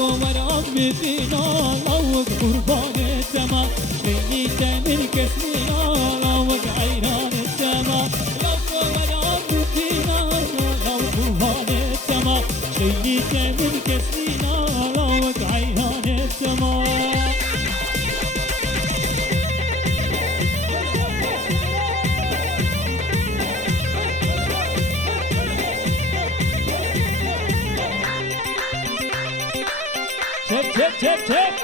ورام بدينا لو قربان السما شيء من كسرنا لو عيران السما لو ورام بدينا لو قربان السما شيء من كسرنا لو عيران السما تب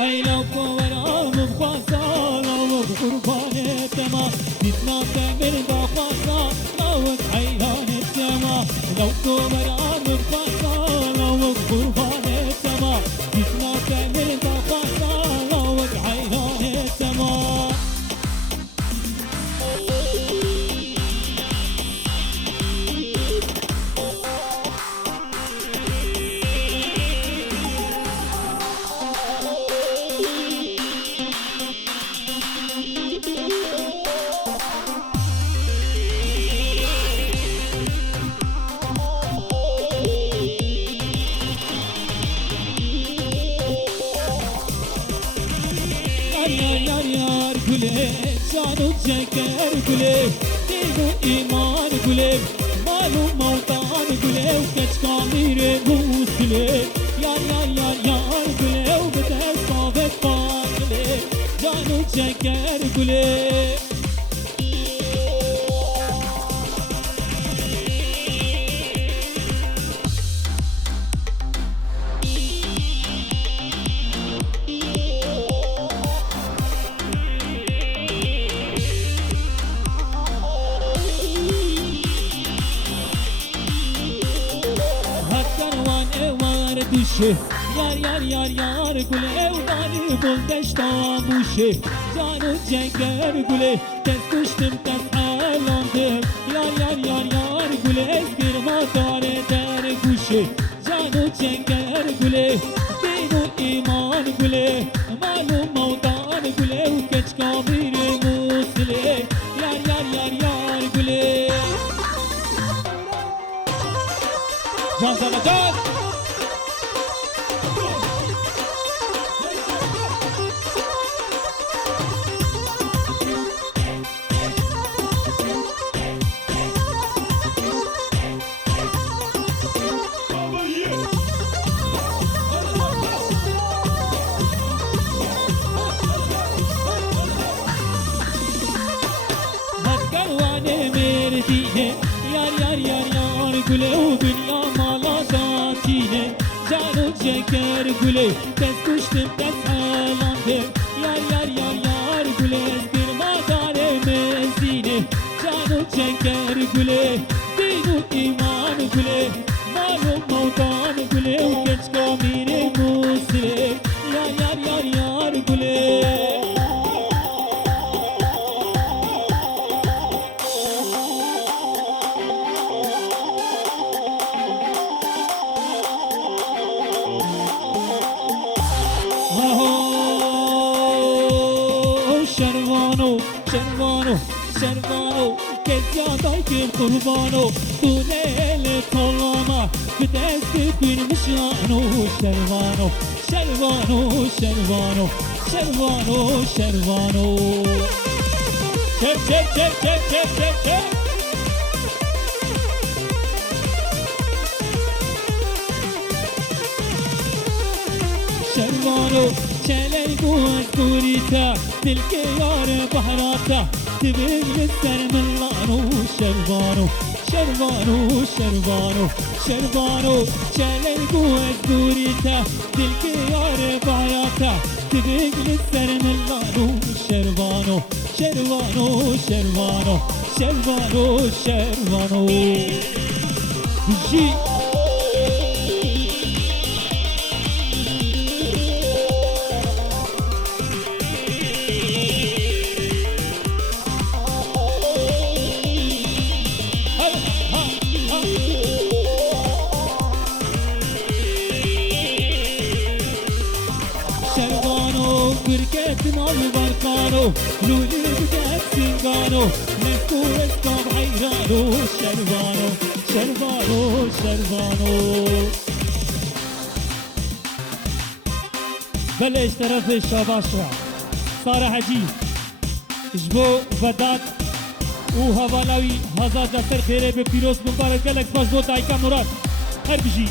اي لو ورام بخاصة لو بقربان السما جيتنا تعمل بخاصة لو عيران السما لو ورام بخاصة لو بقربان السما جيتنا تعمل بخاصة لو عيران السما yar güle canı çeker güle dinu iman güle malum mavtan güle geç kamire buz güle yar güle beter savet var güle canı çeker güle yar güle evdani bul deşta buşe canı çeker güle tez kuştum tez alandım yar güle bir madar eder kuşe canı çeker güle dinu iman güle malum mavdan güle geç kabir musle yar güle can sana can yar güle o dünya mala zatine canı çeker güle tez kuştum tez alandım yar güle bir madare mezine canı çeker güle dinu iman güle malum mavtan güle geç kamire musle yar güle Şervano Kezyada kim kurbano Tunele tollama Vitesi binmiş yano Şervano Çek Şervano Çeley bu eskurita Tilke yar bahrata تبغي السر من لانو شربانو شالي قوة دوريتا تلك يار بعياتا تبغي السر من لانو شربانو جي Birketin al barkano سنگانو لولی بجد سنگانو نکو اسکام حیرانو شروانو شروانو شروانو بلش طرف شاباشا سارة حجي جبو وداد و هوالاوي هزار جسر خيري بپیروز مبارک گلک مجبو دايكا مراد هر بجي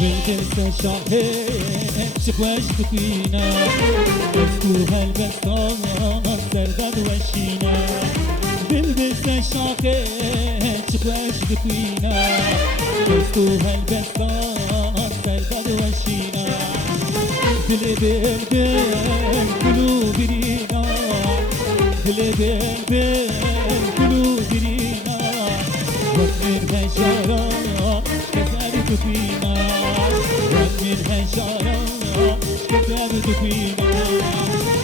بالجلسة شاهين شخواش بكينا مسكوها البسطان سرداد وشينا بالجلسة شاهين شخواش بكينا مسكوها البسطان سرداد وشينا دل بالبل قلوب رينا دل بالبل قلوب رينا وكمن بشارة كذلك فينا وكمن بشارة كذلك فينا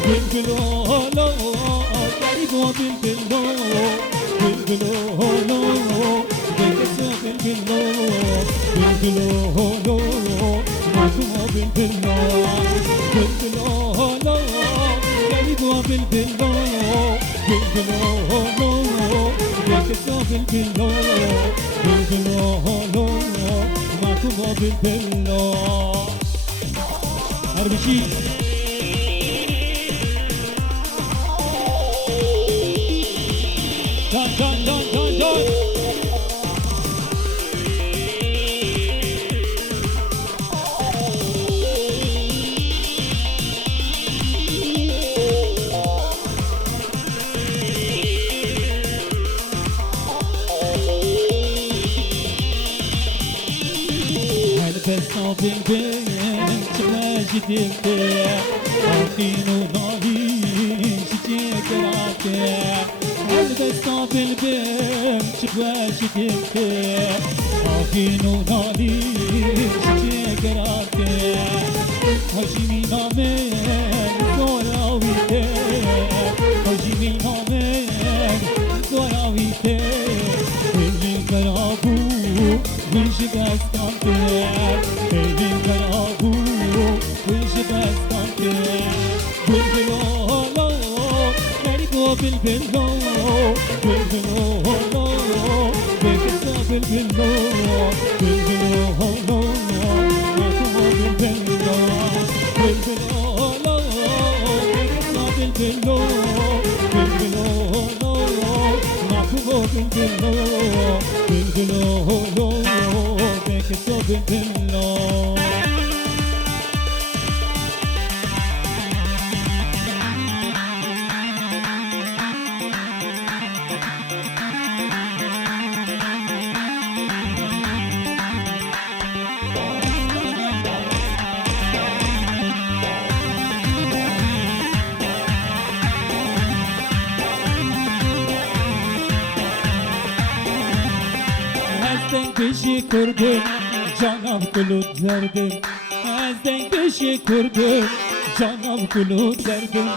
بالبلولو قريبو بالبلولو بالبلولو بيكسو بالبلولو بالبلولو معكمو بالبلولو بالبلولو قريبو بالبلولو بالبلولو بيكسو بالبلولو بالبلولو معكمو بالبلولو هربشي جان جان جان جان جان هلبسنا بالبين شغلة جديدة عارفين وناهين شجيك راكي هلبسنا بالبين شغلة جديدة عارفين وناهين شجيك راكي هجيمي نامين زوراويتي هجيمي نامين زوراويتي اللي قرابو ويش بستانتك اللي قرابو ويش بستانتك بالبلولو قريبو بالبلولو بالبلولو بكسو بالبلولو بالبلولو معكمو بالبلولو بالبلولو بكسو بالبلولو بالبلولو معكمو بالبلولو بالبلولو بكسو بالبلولو Kişi kurdum, canım kulut verdim. Ezden kişi kurdum, canım kulut verdim.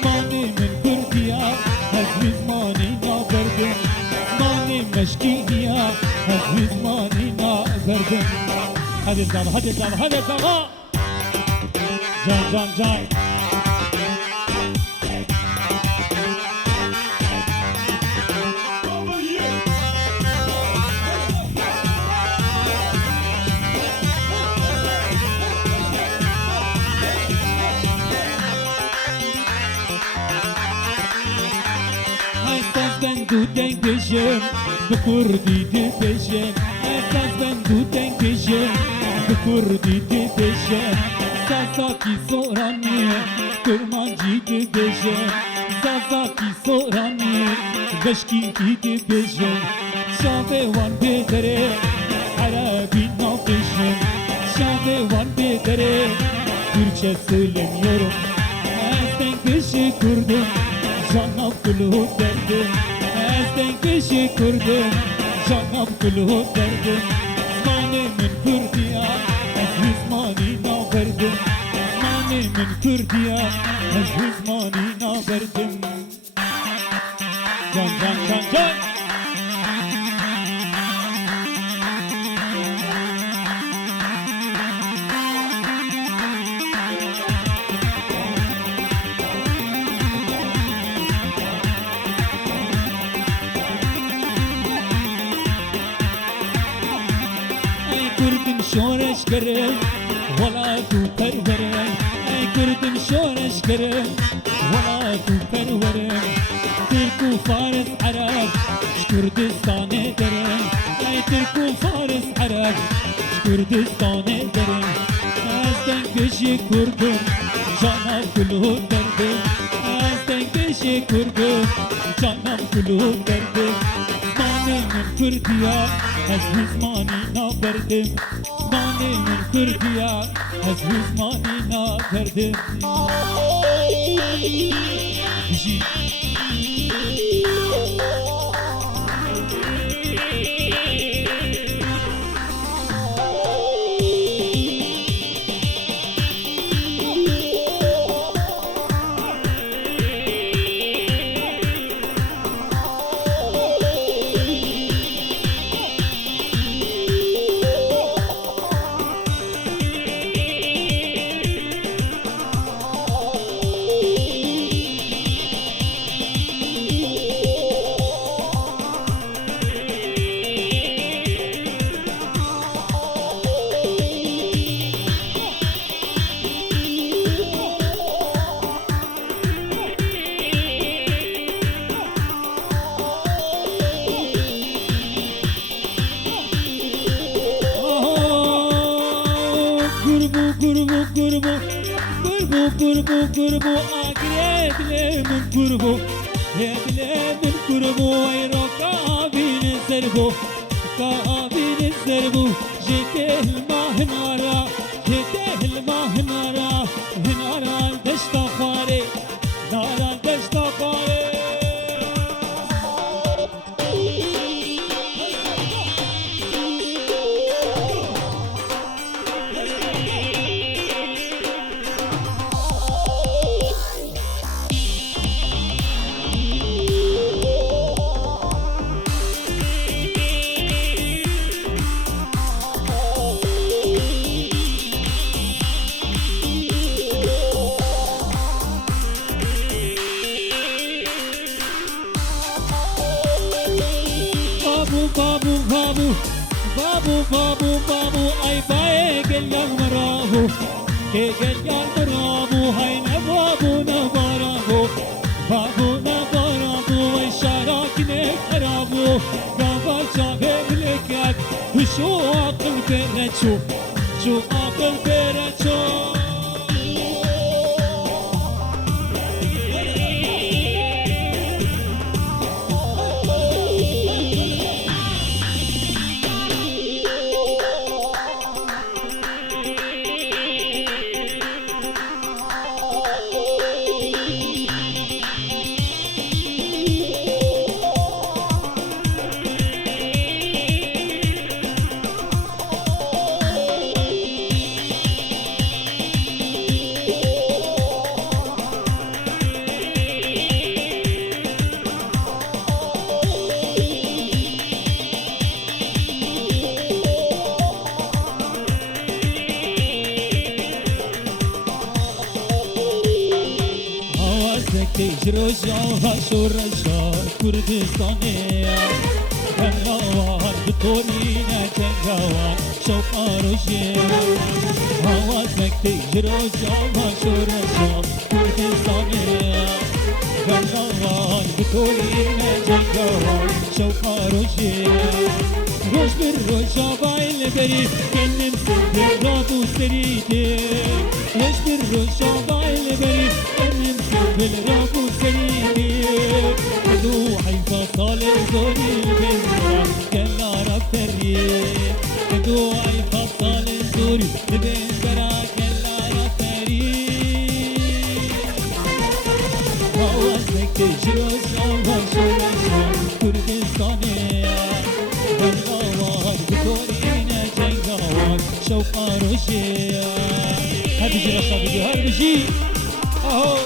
Zmanimin kurdiya, ez zmanina verdim. Zmanim meşkiya, ez zmanina verdim. Hadi zama, hadi zama, hadi zama. Can can can. Ben duden geçim, bu kurdi de peşim. Esas ben duden geçim, bu kurdi de peşim. Sasaki sorani, kurmancı de peşim. Sasaki sorani, beşki de peşim. Şavevan bedere, Arabi na peşim. Şavevan bedere, Türkçe söylemiyorum. Esden kışı kurdum, canım kulu derdim. Ezden kişi kurdum, canım kulu derdim. Zmanimin kurdiya, ez zmanina verdim. Zmanimin kurdiya, ez zmanina verdim. جان جان جان جان كردم شورش کرم ولا تو پرورم ای کردم شورش کرم ولا تو پرورم ترک و فارس عرب کردستان درم ای ترک و فارس عرب کردستان درم از دنگش کردم جانم کلو دردم از دنگش کردم جانم کلو دردم زمان من کردیا از زمانی نابردم زمان من کردیا از زمانی نابردم جی قربو اگرد من قربو من قربو ای رو کابین سربو کابین سربو جته الماه نارا جته الماه نارا هنارا دشتا خاره نارا دشتا خاره بابو اي باي قليل مرابو كي قليل مرابو هاي نبابو نبارابو بابو نبارابو وشاراك نكرابو بابا شاهد لكك وشو عقل بيرتشو شو عقل بيرتشو رجاها شو رجا كردستاني هنوان بطولينا جنجوان شوقا رجي هوازك تجرو جاها شو رجا كردستاني هنوان بطولينا جنجوان شوقا رجي روش بالرجا بايل بري كنم سنبر رادو سريدي روش بالرجا بايل بري كنم بالرابو سريدي دوحي فصال زوري البنزرة كلا رفتري دوحي فصال زوري البنزرة كلا رفتري هوازك تجرو شوها شرشا كردستاني هنوان بطولينا جنجوان شوقا روشي هذي جي رشا بدي هذي جي اهو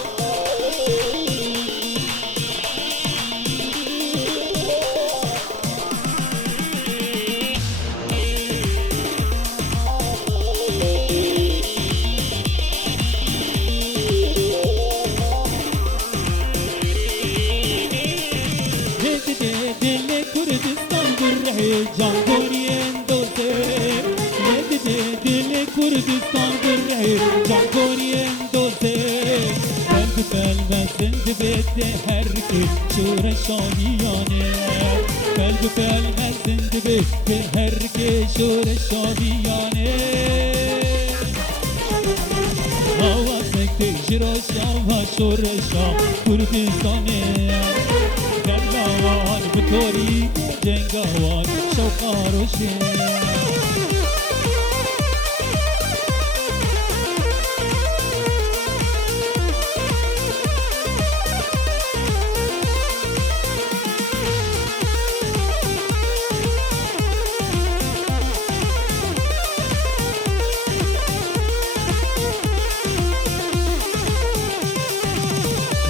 جان کنی اندازه دل کردستان بره جان کنی اندازه قلب زند بیت هر که شور شادیانه قلب زند بیت هر که شور شادیانه هوا سکته جراشا و شورشا کردستانه گردوان بطوری جنگوان شوقاروشه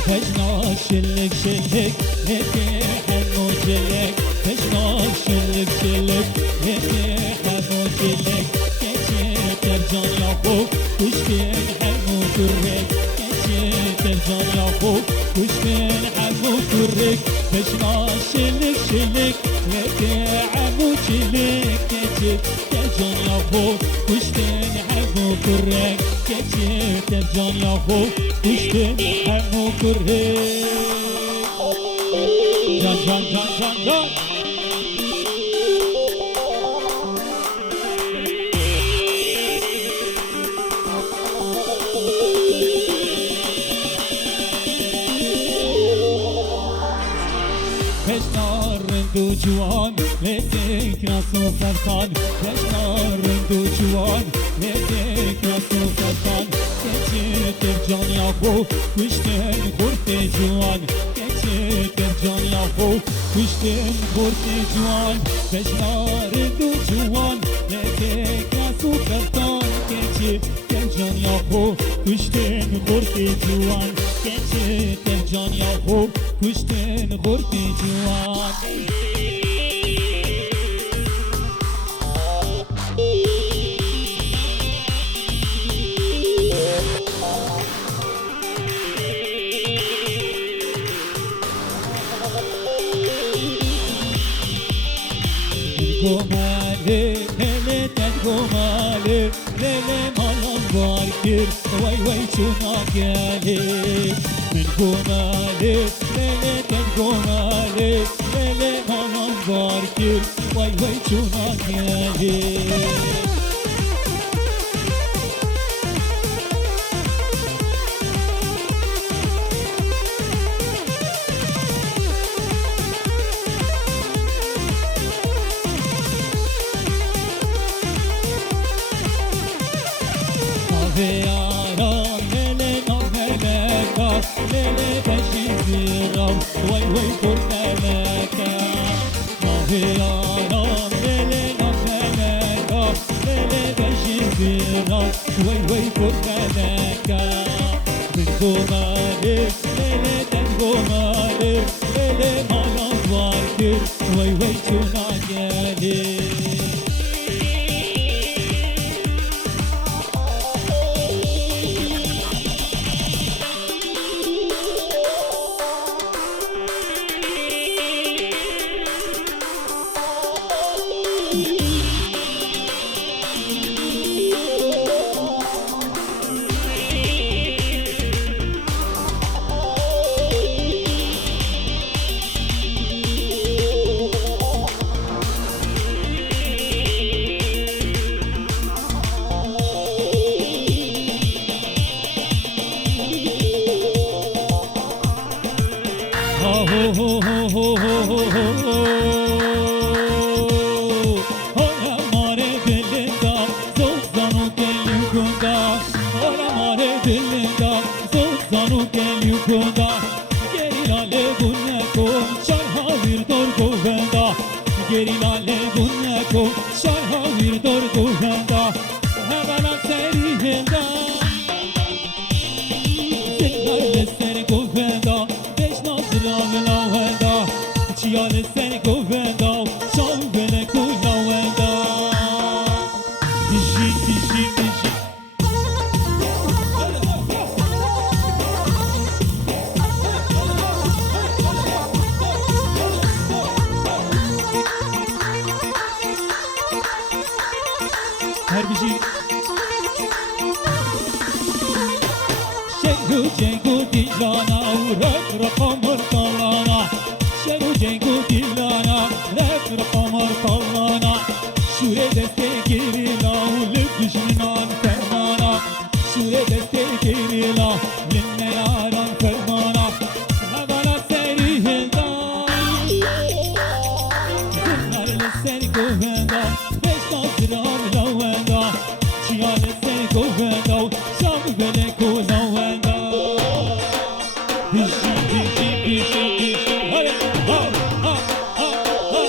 Peşna şillik şillik hedi hemu şillik Peşna şillik şillik hedi hemu şillik Geçiter can yahu kuşbin hemu kurrek Geçiter can yahu kuşbin hemu kurrek Peşna şillik şillik hedi hemu şillik Geçiter can yahu kuşbin hemu kurrek Geçiter can yahu kuşbin hemu kurrek Can can can can can Peşnarın juan letek nasu fertan Peşnarın juan letek nasu fertan Geçitir can yahu kuşten kurte juan Geçitir can yahu kuşten kurte juan Peşnarın juan letek nasu fertan Geçitir can yahu kuşten kurte juan Geçitir can yahu kuşten kurte juan Gomale, hele ten gomale, lele malam var kir, vay vay şuna gele. Min gomale, lele ten gomale, lele malam var kir, vay vay şuna gele. Yaram lele nameleka lele beşizirav vay vay kurmeleka Yaram lele nameleka lele beşizirav vay vay kurmeleka Min gomale lele ten gomale lele malam vardır vay vay şuna gele جانا ورق رقم طلانا شنو جنگو دلانا رق رقم طلانا شوره دسته گیریلا و لبجنان فرمانا شوره دسته گیریلا لنیاران فرمانا هوالا سری هندا زنار لسری گوهندا بشتا سرام لوندا چیا لسری گوهندا شام بله کولوندا بیشی بیشی بیشی بیشی هره ها ها ها ها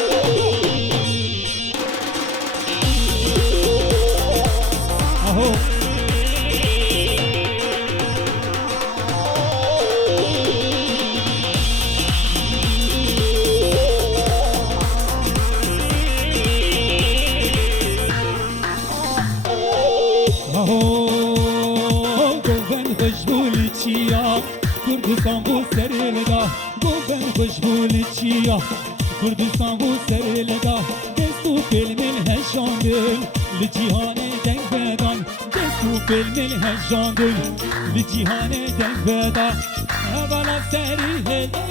اهو گوبن خوشبول چیا کردستان بو سرلدا گوبن خوشبول چیا کردستان بو سرلدا دستو فیلمل هشاندل لجیهان دنگ بدان دستو فیلمل هشاندل لجیهان دنگ بدا اولا سری هدا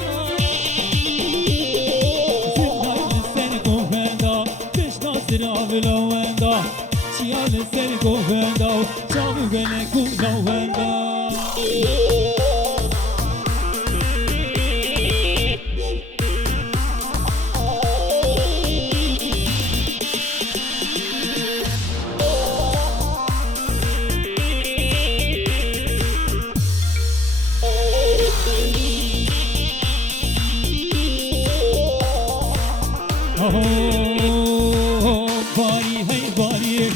زنهای لسن گوهندا بشنا سرا بلوندا چیا لسن گوهندا چامو بله کولوندا باری هی باری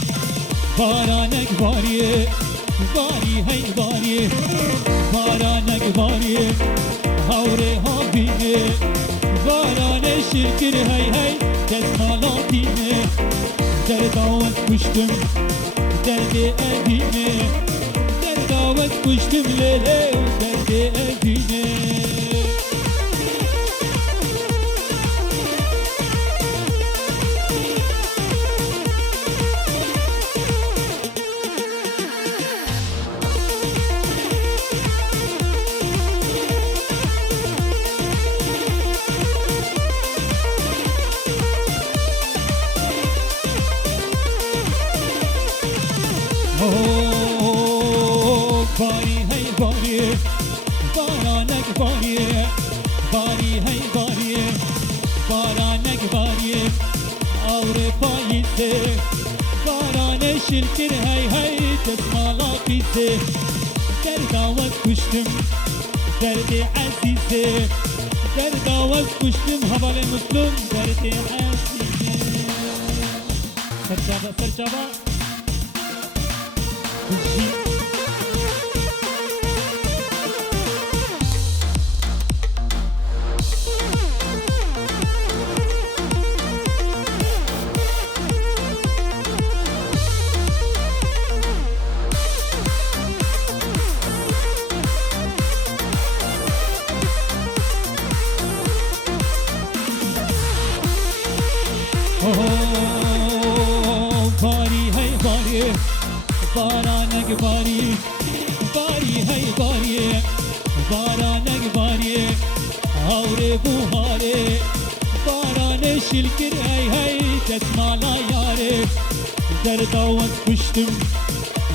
بارانک باری باری هی باری بارانک باری هوره ها بینه باران شرکر هی هی دستمالا دینه در داوت کشتم درد ادینه در داوت کشتم لیله درد ادینه باری هی باری بارانک باری باری هی باری بارانک باری آور پاییزه باران شرکر هی هی دستمالا بیزه در داوت کشتم درد عزیزه در داوت کشتم حوال مسلم درد عزیزه سرچابا سرچابا باری هی باری بارانک باری باری هی باری بارانک باری آور بوهاره باران شلکر هی هی دستمالا یاره در داوت کشتم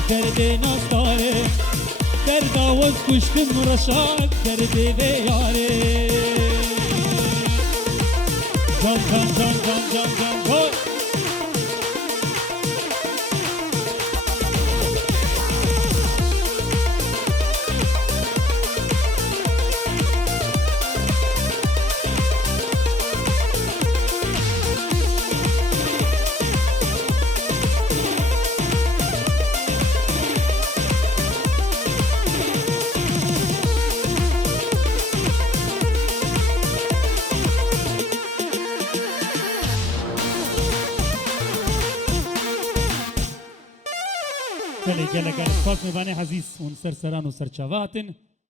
درد ناستاره در داوت کشتم رشاد درد بیاره جان جان جان جان جان جان جان گله گله گله سپاس می‌بانه عزیز اون سرسران و سرچاواتن